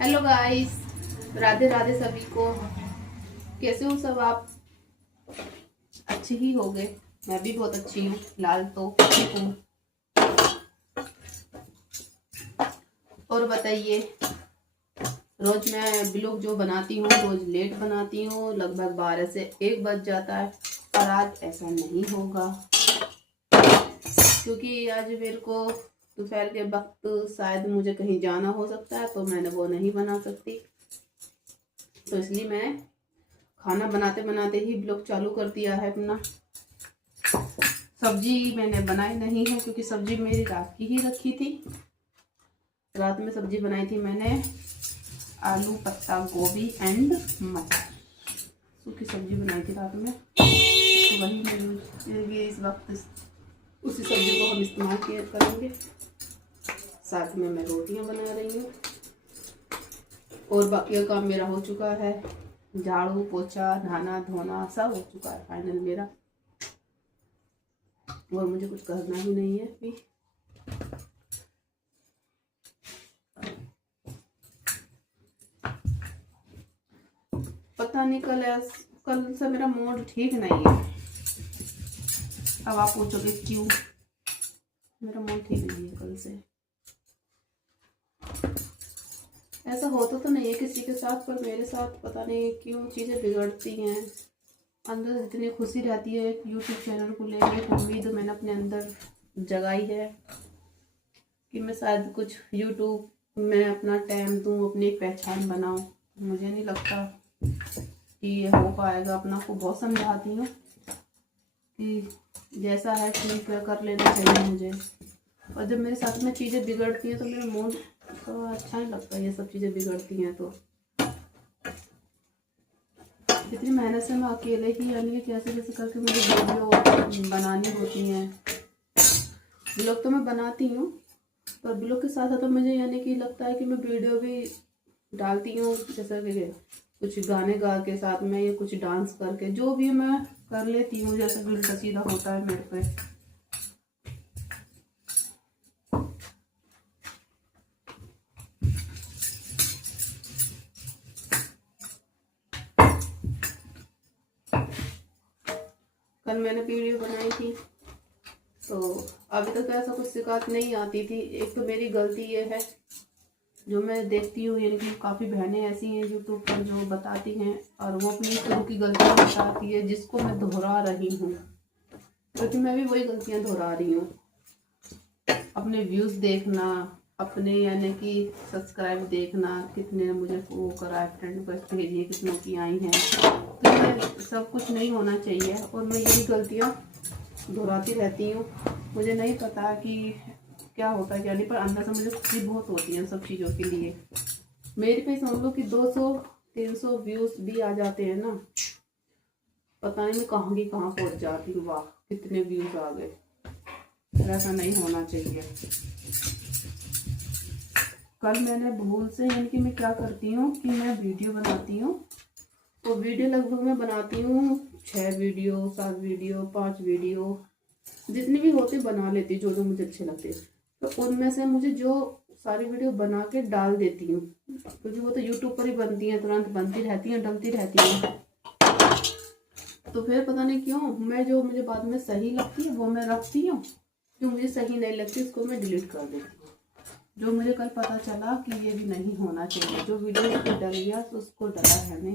Hello guys, Radhe Radhe सभी को। कैसे हो सब आप? अच्छे ही हो गए। मैं भी बहुत अच्छी हूँ, फिलहाल तो ठीक हूँ। और बताइए, रोज मैं ब्लॉग जो बनाती हूँ रोज लेट बनाती हूँ, लगभग 12 से 1 बज जाता है। और आज ऐसा नहीं होगा क्योंकि आज मेरे को दोपहर के वक्त शायद मुझे कहीं जाना हो सकता है, तो मैंने वो नहीं बना सकती। तो इसलिए मैं खाना बनाते बनाते ही ब्लॉग चालू कर दिया है अपना। सब्जी मैंने बनाई नहीं है क्योंकि सब्जी मेरी रात की ही रखी थी। रात में सब्जी बनाई थी मैंने आलू पत्ता गोभी एंड मटर, सूखी सब्जी बनाई थी रात में। तो वही मैं इस वक्त उसी सब्जी को हम इस्तेमाल करेंगे। साथ में मैं रोटियां बना रही हूँ और बाकी का काम मेरा हो चुका है। झाड़ू पोछा नहाना धोना सब हो चुका है फाइनल मेरा, और मुझे कुछ करना ही नहीं है अभी। पता नहीं कल से मेरा मूड ठीक नहीं है। अब आप पूछोगे क्यों? मेरा मूड ठीक नहीं है कल से। ऐसा होता तो नहीं है किसी के साथ, पर मेरे साथ पता नहीं क्यों चीज़ें बिगड़ती हैं। अंदर इतनी खुशी रहती है यूट्यूब चैनल को लेकर, उम्मीद मैंने अपने अंदर जगाई है कि मैं शायद कुछ यूट्यूब में अपना टाइम दूँ, अपनी पहचान बनाऊँ। मुझे नहीं लगता कि ये हो पाएगा। अपना को बहुत समझाती हूँ कि जैसा है ठीक है, कर लेना चाहिए मुझे। और जब मेरे साथ में चीज़ें बिगड़ती हैं तो मेरा मूड तो अच्छा नहीं लगता। ये सब चीज़ें बिगड़ती हैं तो इतनी मेहनत से मैं अकेले ही यानी कि कैसे कैसे करके मुझे वीडियो बनानी होती हैं। ब्लॉग तो मैं बनाती हूँ, पर ब्लॉग के साथ साथ तो मुझे यानी कि लगता है कि मैं वीडियो भी डालती हूँ, जैसे कि कुछ गाने गा के साथ में या कुछ डांस करके, जो भी मैं कर लेती हूँ जैसे उल्टा सीधा होता है मेरे पे। कल मैंने वीडियो बनाई थी तो अभी तक ऐसा कुछ शिकायत नहीं आती थी। एक तो मेरी गलती ये है, जो मैं देखती हूँ यानी कि काफ़ी बहनें ऐसी हैं यूट्यूब पर जो बताती हैं और वो अपनी शुरू की गलतियाँ बताती है जिसको मैं दोहरा रही हूँ, क्योंकि मैं भी वही गलतियाँ दोहरा रही हूँ। अपने व्यूज़ देखना, अपने यानी कि सब्सक्राइब देखना, कितने ने मुझे वो करा है, फ्रेंड रिक्वेस्ट भेजी है, कितनों की आई हैं। तो ये सब कुछ नहीं होना चाहिए और मैं यही गलतियाँ दोहराती रहती हूँ। मुझे नहीं पता कि क्या होता है क्या नहीं, पर अंदर से मुझे खुशी बहुत होती है सब चीज़ों के लिए। मेरे पे समझ लो कि 200-300 व्यूज़ भी आ जाते हैं ना, पता नहीं मैं कहाँ की कहाँ पहुँच जाती हूँ। वाह कितने व्यूज़ आ गए। ऐसा नहीं होना चाहिए। कल मैंने भूल से यानी कि मैं क्या करती हूँ कि मैं वीडियो बनाती हूँ, तो वीडियो लगभग मैं बनाती हूँ 6 वीडियो 7 वीडियो 5 वीडियो जितनी भी होती बना लेती, जो जो मुझे अच्छे लगते। तो उनमें से मुझे जो सारी वीडियो बना के डाल देती हूँ, क्योंकि वो तो यूट्यूब पर ही बनती हैं, तुरंत बनती रहती हैं डलती रहती हैं। तो फिर पता नहीं क्यों मैं जो मुझे बाद में सही लगती है वो मैं रखती हूँ, जो मुझे सही नहीं लगती उसको मैं डिलीट कर देती हूँ। जो मुझे कल पता चला कि ये भी नहीं होना चाहिए, जो वीडियो को डल गया तो उसको डला रहने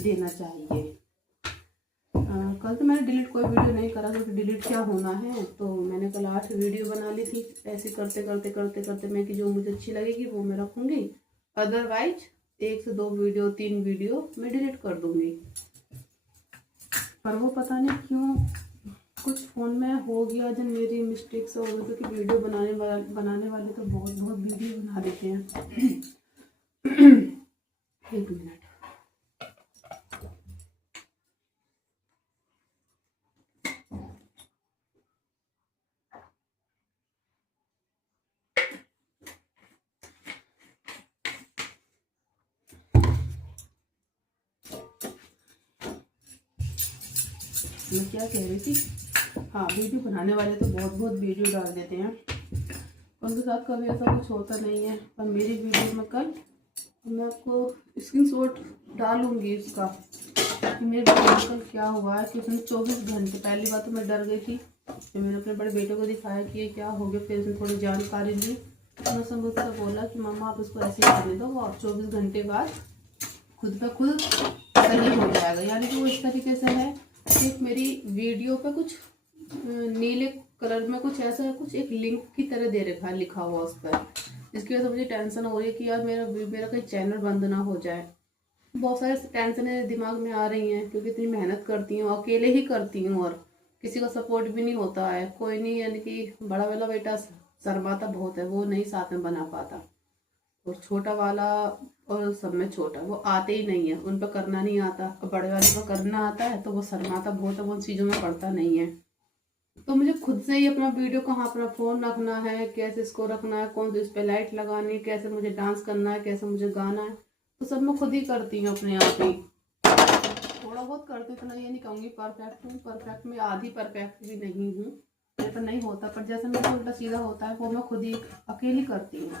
देना चाहिए। कल तो मैंने डिलीट कोई वीडियो नहीं करा, क्योंकि डिलीट क्या होना है। तो मैंने कल 8 वीडियो बना ली थी। ऐसे करते करते करते करते मैं कि जो मुझे अच्छी लगेगी वो मैं रखूँगी, अदरवाइज 1 से 2 वीडियो 3 वीडियो मैं डिलीट कर दूँगी। पर वो पता नहीं क्यों कुछ फ़ोन में हो गया, जब मेरी मिस्टेक से हो गई, क्योंकि वीडियो बनाने वाले तो बहुत बहुत वीडियो बना देते हैं। 1 मिनट। मैं क्या कह रही थी? हाँ, वीडियो बनाने वाले तो बहुत बहुत वीडियो डाल देते हैं, उनके साथ कभी ऐसा कुछ होता नहीं है। पर मेरी वीडियो में कल मैं आपको स्क्रीनशॉट डालूंगी इसका कि मेरे बेटे कल क्या हुआ है कि उसने 24 घंटे, पहली बात तो मैं डर गई थी। फिर मैंने अपने बड़े बेटे को दिखाया कि ये क्या हो गया, फिर उसने थोड़ी जानकारी ली। तो उसने मुझसे बोला कि मम्मा आप इसको ऐसे ही करने दो, वो आप 24 घंटे बाद खुद ब खुद सही हो जाएगा। यानी कि वो इस तरीके से है कि मेरी वीडियो पे कुछ नीले कलर में कुछ ऐसा कुछ एक लिंक की तरह दे रखा है, लिखा हुआ उस पर, जिसकी वजह से मुझे टेंशन हो रही है कि यार मेरा मेरा कहीं चैनल बंद ना हो जाए। बहुत सारे टेंशनें दिमाग में आ रही हैं क्योंकि इतनी मेहनत करती हूँ, अकेले ही करती हूँ और किसी का सपोर्ट भी नहीं होता है, कोई नहीं। यानी कि बड़ा वाला बेटा शर्माता बहुत है, वो नहीं साथ में बना पाता, और छोटा वाला और सब में छोटा वो आते ही नहीं है, उन पर करना नहीं आता। और बड़े वाले पर करना आता है तो वो शर्माता बहुत है, वो उन चीज़ों में पड़ता नहीं है। तो मुझे खुद से ही अपना वीडियो कहाँ अपना फ़ोन रखना है, कैसे इसको रखना है, कौन सी इस पर लाइट लगानी है, कैसे मुझे डांस करना है, कैसे मुझे गाना है, तो सब मैं खुद ही करती हूँ अपने आप ही। थोड़ा बहुत करती हूँ, इतना ये नहीं कहूँगी परफेक्ट हूँ, परफेक्ट में आधी परफेक्ट भी नहीं हूँ, मेरे पर नहीं होता, पर जैसे मेरे उल्टा सीधा होता है वो मैं खुद ही अकेली करती हूँ।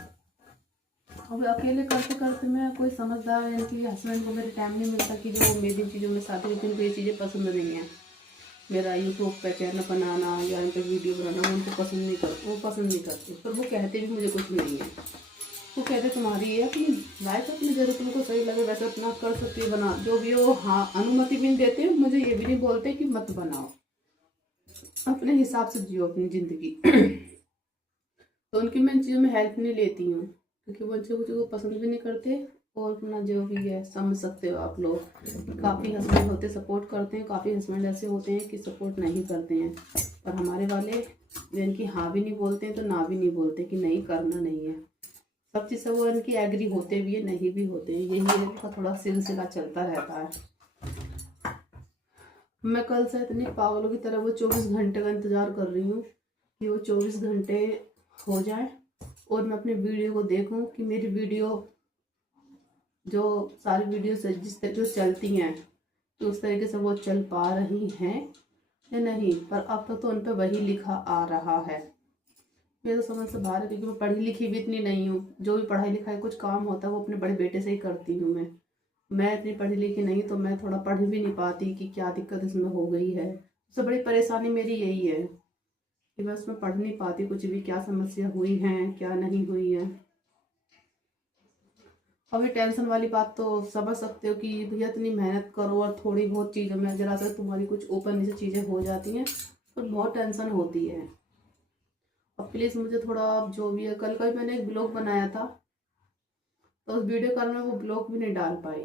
अब अकेले करते करते मैं कोई समझदार यानी कि हस्बैंड को मेरे टाइम नहीं मिलता कि जो मेरी चीज़ों में शादी होती है उनको ये चीज़ें पसंद नहीं है। मेरा यूट्यूब पे चैनल बनाना या इन पर वीडियो बनाना उनको पसंद नहीं करते, वो पसंद नहीं करते, पर वो कहते भी मुझे कुछ नहीं है। वो कहते तुम्हारी ये अपनी लाइफ अपनी जरूरत, तुमको सही लगे वैसा अपना कर सकती है, बना जो भी हो। हाँ, अनुमति भी नहीं देते, मुझे ये भी नहीं बोलते कि मत बनाओ, अपने हिसाब से जियो अपनी ज़िंदगी। तो उनकी मैं इन चीज़ों में हेल्प नहीं लेती हूँ क्योंकि वो चीज़ों को पसंद भी नहीं करते। और अपना जो भी है समझ सकते हो आप लोग, काफ़ी हस्बैंड होते सपोर्ट करते हैं, काफ़ी हस्बैंड ऐसे होते हैं कि सपोर्ट नहीं करते हैं, पर हमारे वाले इनकी हाँ भी नहीं बोलते हैं तो ना भी नहीं बोलते कि नहीं करना नहीं है। सब चीज़ से वो इनकी एग्री होते भी है, नहीं भी होते हैं, यही इनका थोड़ा सिलसिला चलता रहता है। मैं कल से इतनी पागलों की तरह वो 24 घंटे का इंतज़ार कर रही हूँ कि वो 24 घंटे हो जाए और मैं अपनी वीडियो को देखूं कि मेरी वीडियो जो सारी वीडियो से जिस तरीके से चलती हैं कि उस तरीके से वो चल पा रही हैं या नहीं। पर अब तक तो उन पर वही लिखा आ रहा है। मेरे तो समझ से बाहर है क्योंकि मैं पढ़ी लिखी भी इतनी नहीं हूँ। जो भी पढ़ाई लिखाई कुछ काम होता है वो अपने बड़े बेटे से ही करती हूँ मैं इतनी पढ़ी लिखी नहीं, तो मैं थोड़ा पढ़ भी नहीं पाती कि क्या दिक्कत इसमें हो गई है। सबसे बड़ी परेशानी मेरी यही है कि मैं उसमें पढ़ नहीं पाती कुछ भी, क्या समस्या हुई है क्या नहीं हुई है। अभी टेंशन वाली बात तो समझ सकते हो कि भैया इतनी मेहनत करो और थोड़ी बहुत चीज़ों में जरा सा तुम्हारी कुछ ऊपर नीचे चीज़ें हो जाती हैं तो बहुत टेंशन होती है। अब प्लीज़ मुझे थोड़ा, आप जो भी है, कल का भी मैंने एक ब्लॉग बनाया था तो उस वीडियो कॉल में वो ब्लॉग भी नहीं डाल पाई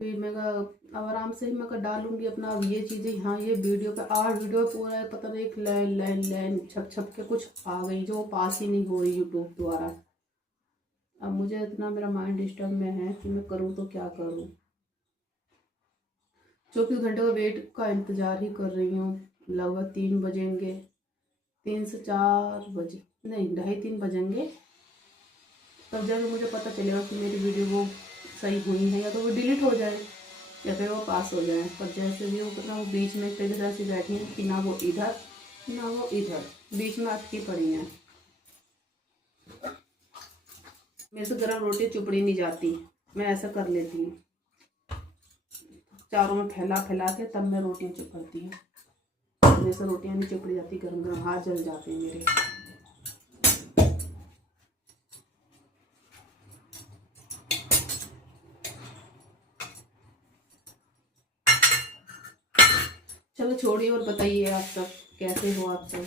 कि मैं अब आराम से ही मैं डालूंगी अपना अब ये चीज़ें। हाँ, ये वीडियो पे वीडियो पूरा है, पता नहीं एक लाइन लाइन लाइन छप छप के कुछ आ गई जो पास ही नहीं हो रही यूट्यूब द्वारा। अब मुझे इतना मेरा माइंड डिस्टर्ब में है कि मैं करूँ तो क्या करूँ। 24 घंटे का वेट का इंतज़ार ही कर रही हूँ। लगभग 3 बजेंगे, 3 से 4 बजे, नहीं 2:30-3 बजेंगे, तब जाकर मुझे पता चलेगा कि मेरी वीडियो वो सही हुई है या तो वो डिलीट हो जाए या फिर वो पास हो जाए। पर जैसे भी वो पता वो बीच में एक तरह से बैठी हैं कि ना वो इधर ना वो इधर, बीच में अटकी पड़ी हैं। मेरे से गर्म रोटी चुपड़ी नहीं जाती, मैं ऐसा कर लेती हूँ, चारों में फैला फैला के तब मैं रोटियाँ चुपड़ती हूँ। मेरे से रोटियाँ नहीं चुपड़ी जाती, गर्म गर्म हाथ जल जाते हैं मेरे। चलो छोड़िए और बताइए आप सब कैसे हो। आप सब,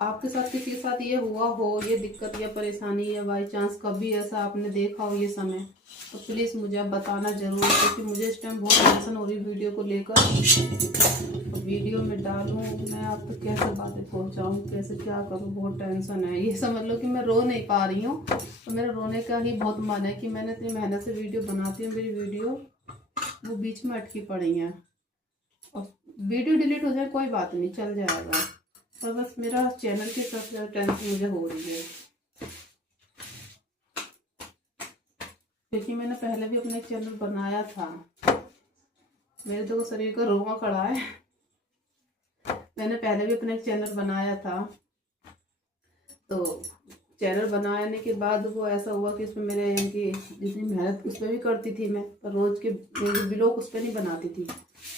आपके साथ किसी के साथ ये हुआ हो, ये दिक्कत या परेशानी या बाई चांस कभी ऐसा आपने देखा हो ये समय, तो प्लीज़ मुझे आप बताना ज़रूर, क्योंकि मुझे इस टाइम बहुत टेंशन हो रही वीडियो को लेकर। वीडियो में डालूँ मैं आप तो कैसे बातें पहुँचाऊँ, कैसे क्या करूँ, बहुत टेंशन है। ये समझ लो कि मैं रो नहीं पा रही हूँ, तो मेरा रोने का ही बहुत मन है कि मैंने इतनी मेहनत से वीडियो बनाती हूँ, मेरी वीडियो वो बीच में अटकी पड़ी हैं। और वीडियो डिलीट हो जाए कोई बात नहीं, चल जाएगा, पर बस मेरा चैनल की सबसे ज़्यादा टेंशन मुझे हो रही है क्योंकि मैंने पहले भी अपना एक चैनल बनाया था। मेरे तो शरीर का रोमा खड़ा है। मैंने पहले भी अपना एक चैनल बनाया था, तो चैनल बनाने के बाद वो ऐसा हुआ कि उसमें मेरे यानी कि जितनी मेहनत उस पर भी करती थी मैं, पर रोज़ के ब्लॉग उस पर नहीं बनाती थी।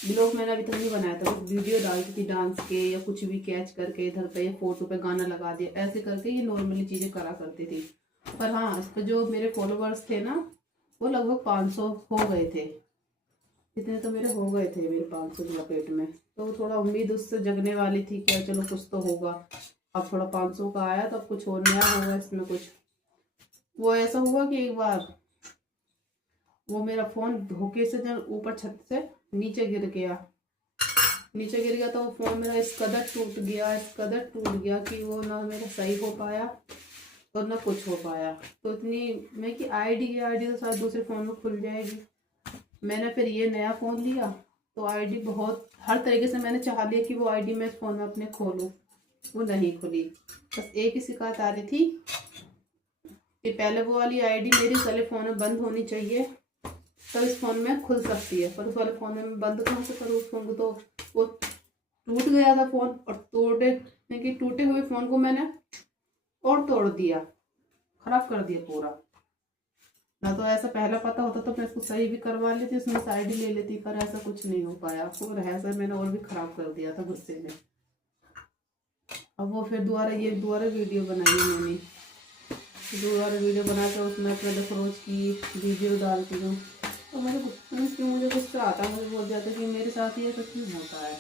ब्लॉग मैंने अभी तक नहीं बनाया था, बस वीडियो डालती थी डांस के या कुछ भी कैच करके इधर पे या फोटो पे गाना लगा दिया, ऐसे करके ये नॉर्मली चीज़ें करा करती थी। पर हाँ, इस पर जो मेरे फॉलोवर्स थे ना वो लगभग 500 हो गए थे। इतने तो मेरे हो गए थे, मेरे 500 के लपेट में। तो थोड़ा उम्मीद उससे जगने वाली थी क्या चलो कुछ तो होगा। अब थोड़ा 500 का आया तो अब कुछ और नया होगा इसमें कुछ। वो ऐसा हुआ कि एक बार वो मेरा फ़ोन धोखे से जब ऊपर छत से नीचे गिर गया, तो वो फ़ोन मेरा इस कदर टूट गया कि वो ना मेरा सही हो पाया और ना कुछ हो पाया। तो इतनी मैं कि आईडी तो शायद दूसरे फ़ोन में खुल जाएगी। मैंने फिर ये नया फ़ोन लिया तो आईडी बहुत हर तरीके से मैंने चाह लिया कि वो आईडी मैं इस फ़ोन में अपने खोलूँ, वो नहीं खुली। बस एक ही शिकायत आ रही थी कि पहले वो वाली आईडी मेरी उस वाले फ़ोन में बंद होनी चाहिए तब इस फ़ोन में खुल सकती है, पर उस वाले फ़ोन में मैं बंद कहाँ से करूँ उस फ़ोन को। तो वो टूट गया था फ़ोन, और टूटे हुए फ़ोन को मैंने और तोड़ दिया, ख़राब कर दिया पूरा। ना तो ऐसा पहले पता होता तो मैं इसको सही भी करवा लेती, उसमें साइड ले लेती, पर ऐसा कुछ नहीं हो पाया। और ऐसा मैंने और भी ख़राब कर दिया था गुस्से में। अब वो फिर दोबारा वीडियो बनाई है मैंने, दोबारा वीडियो बना कर उसमें अपने देखो रोज़ की वीडियो डालती हूँ। तो मुझे गुस्सा आता है, मुझे बोल जाता है कि मेरे साथ ये सब क्यों होता है।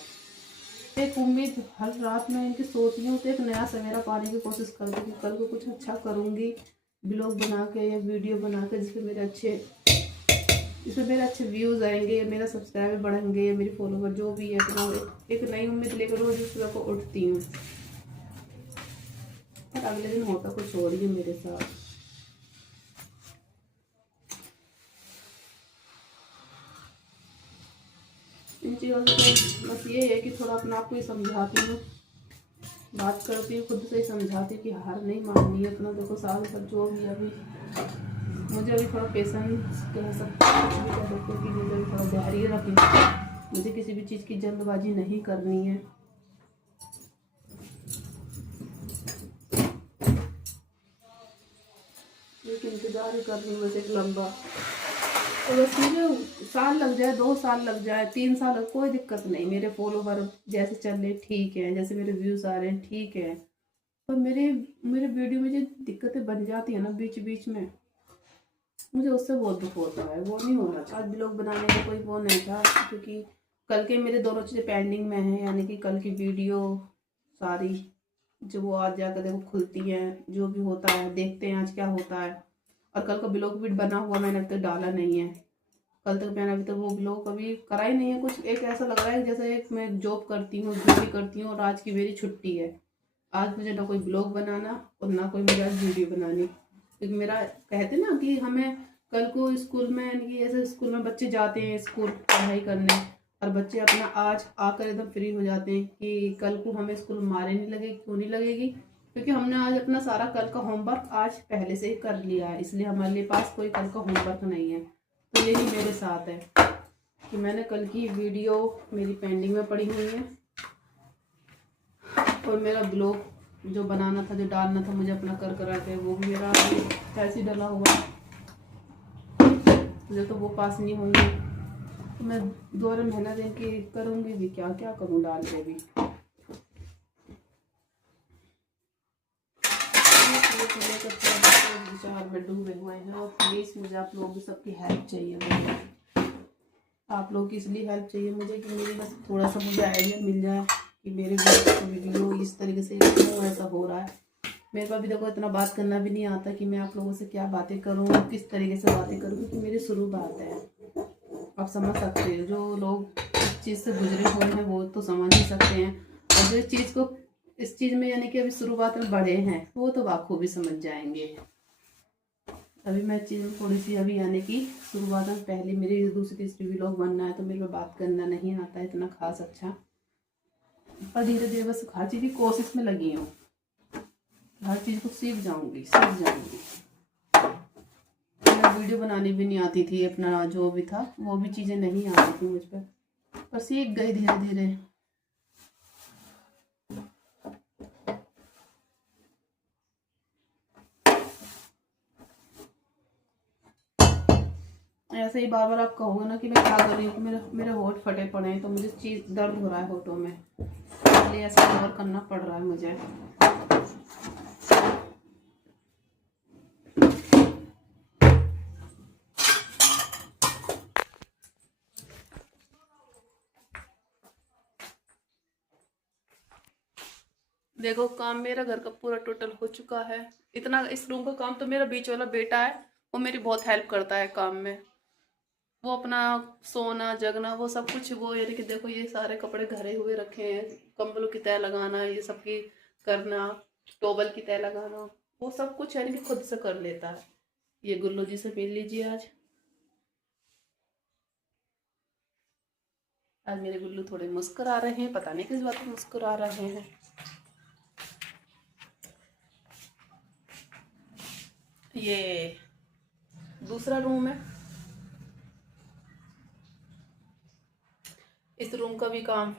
एक उम्मीद हर रात में इनकी सोचती हूँ तो एक नया सवेरा पाने की कोशिश करती हूँ कि कल को कुछ अच्छा करूँगी, ब्लॉग बना के या वीडियो बना के जिसमें मेरे अच्छे व्यूज़ आएंगे या मेरा सब्सक्राइबर बढ़ेंगे या मेरी फॉलोवर जो भी है। तो एक नई उम्मीद लेकर रोज सुबह को उठती हूँ, पर अगले दिन होता कुछ और ही मेरे साथ। इन चीज़ों से तो बस ये है कि थोड़ा अपने आप को ही समझाती हूँ, बात करती हूँ, खुद से ही समझाती हूँ कि हार नहीं माननी है अपना। देखो साल भर जो भी अभी मुझे अभी थोड़ा पेशेंस कह सकते हैं, कुछ भी कह सकते हैं कि मुझे अभी थोड़ा धैर्य रखना, मुझे किसी भी चीज़ की जल्दबाजी नहीं करनी है। एक इंतज़ार ही करनी बस एक लंबा, तो बस मुझे साल लग जाए, 2 साल लग जाए, 3 साल लग, कोई दिक्कत नहीं। मेरे फॉलोवर जैसे चल रहे ठीक है, जैसे मेरे व्यूज़ आ रहे हैं ठीक है। पर मेरे मेरे वीडियो में जो दिक्कतें बन जाती है ना बीच बीच में, मुझे उससे बहुत दुख होता है। वो नहीं होना था, आज ब्लॉग बनाने का कोई वो नहीं था, क्योंकि कल के मेरे दोनों चीज़ें पेंडिंग में हैं। यानी कि कल की वीडियो सारी जो वो आज जाकर देखो खुलती हैं, जो भी होता है देखते हैं आज क्या होता है। और कल का ब्लॉग भी बना हुआ, मैंने अब तक डाला नहीं है। कल तक मैंने अभी तक वो ब्लॉग कभी करा ही नहीं है। कुछ एक ऐसा लग रहा है जैसे एक मैं जॉब करती हूँ, ड्यूटी करती हूँ और आज की मेरी छुट्टी है। आज मुझे ना कोई ब्लॉग बनाना और ना कोई मुझे आज वीडियो बनानी, क्योंकि मेरा कहते ना कि हमें कल को स्कूल में, यानी कि ऐसे स्कूल में बच्चे जाते हैं स्कूल पढ़ाई करने, और बच्चे अपना आज आकर एकदम फ्री हो जाते हैं कि कल को हमें स्कूल मारे नहीं लगेगी। क्यों नहीं लगेगी? क्योंकि हमने आज अपना सारा कल का होमवर्क आज पहले से ही कर लिया है, इसलिए हमारे पास कोई कल का होमवर्क नहीं है। तो यही मेरे साथ है कि मैंने कल की वीडियो मेरी पेंडिंग में पड़ी हुई है, और मेरा ब्लॉग जो बनाना था, जो डालना था मुझे अपना कर करा के, वो भी मेरा ऐसे ही डला हुआ है। मुझे तो वो पास नहीं होंगे तो मैं दोबारा मेहनत इनकी करूँगी भी क्या, क्या करूँ डाल के भी। विचार में डूबे हुए हैं, और प्लीज़ मुझे आप लोगों की सबकी हेल्प चाहिए। मुझे आप लोग की इसलिए हेल्प चाहिए मुझे कि मेरी बस थोड़ा सा मुझे आइडिया मिल जाए कि मेरे वीडियो इस तरीके से क्यों ऐसा हो रहा है। मेरे को अभी देखो इतना बात करना भी नहीं आता कि मैं आप लोगों से क्या बातें करूँ, किस तरीके से बातें करूँ, क्योंकि मेरी शुरू बात है। आप समझ सकते हो, जो लोग इस चीज़ से गुजरे हुए हैं वो तो समझ ही सकते हैं, और जो इस चीज़ में यानी कि अभी शुरुआत में बढ़े हैं वो तो बाखूबी समझ जाएंगे। अभी मैं चीज़ थोड़ी सी अभी यानी कि शुरुआत में, पहले मेरी दूसरी तीसरी व्लॉग बनना है तो मेरे को बात करना नहीं आता है इतना खास अच्छा, पर धीरे धीरे बस हर चीज़ की कोशिश में लगी हूँ, हर चीज़ को सीख जाऊँगी। वीडियो बनानी भी नहीं आती थी, अपना जो भी था वो भी चीज़ें नहीं आती थी मुझ पर सीख गई धीरे धीरे। ऐसे ही बार बार आप कहोगे ना कि मैं क्या कर रही हूँ, मेरे होठ फटे पड़े हैं, तो मुझे चीज़ दर्द हो रहा है होठों में, इसलिए ऐसा कवर करना पड़ रहा है मुझे। देखो काम मेरा घर का पूरा टोटल हो चुका है। इतना इस रूम का काम तो मेरा बीच वाला बेटा है, वो मेरी बहुत हेल्प करता है काम में। वो अपना सोना जगना वो सब कुछ वो, यानी कि देखो ये सारे कपड़े घरे हुए रखे हैं, कंबलों की तह लगाना, ये सब की करना, टोवल की तह लगाना, वो सब कुछ यानी कि खुद से कर लेता है। ये गुल्लू जी से मिल लीजिए आज। आज मेरे गुल्लू थोड़े मुस्कुरा रहे हैं, पता नहीं किस बात पे मुस्कुरा रहे हैं। ये दूसरा रूम है, इस रूम का भी काम।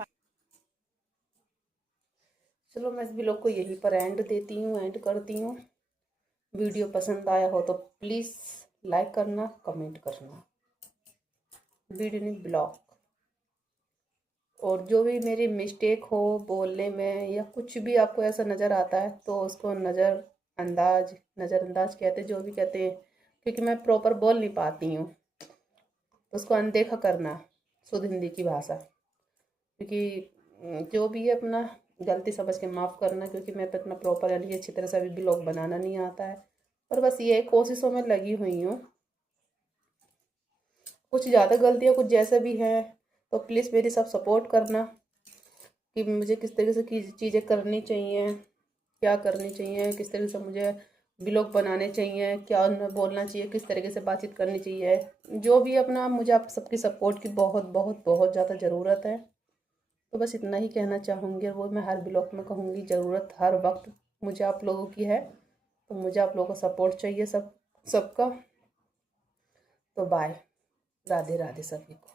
चलो मैं इस ब्लॉग को यहीं पर एंड देती हूँ, एंड करती हूँ। वीडियो पसंद आया हो तो प्लीज़ लाइक करना, कमेंट करना, वीडियो नहीं ब्लॉग। और जो भी मेरी मिस्टेक हो बोलने में या कुछ भी आपको ऐसा नज़र आता है तो उसको नज़रअंदाज कहते हैं, जो भी कहते हैं, क्योंकि मैं प्रॉपर बोल नहीं पाती हूँ, तो उसको अनदेखा करना, शुद्ध हिंदी की भाषा। क्योंकि जो भी है अपना गलती समझ के माफ़ करना, क्योंकि मैं तो इतना प्रॉपर यानी कि अच्छी तरह से अभी ब्लॉग बनाना नहीं आता है। और बस ये कोशिशों में लगी हुई हूँ। कुछ ज़्यादा गलतियाँ कुछ जैसे भी हैं तो प्लीज़ मेरी सब सपोर्ट करना कि मुझे किस तरीके से चीज़ें करनी चाहिए, क्या करनी चाहिए, किस तरीके से मुझे ब्लॉग बनाने चाहिए, क्या उनमें बोलना चाहिए, किस तरीके से बातचीत करनी चाहिए। जो भी अपना मुझे आप सबकी सपोर्ट की बहुत बहुत बहुत ज़्यादा ज़रूरत है। तो बस इतना ही कहना चाहूँगी, और वो मैं हर ब्लॉग में कहूँगी, ज़रूरत हर वक्त मुझे आप लोगों की है, तो मुझे आप लोगों का सपोर्ट चाहिए सबका। तो बाय, राधे राधे सभी को।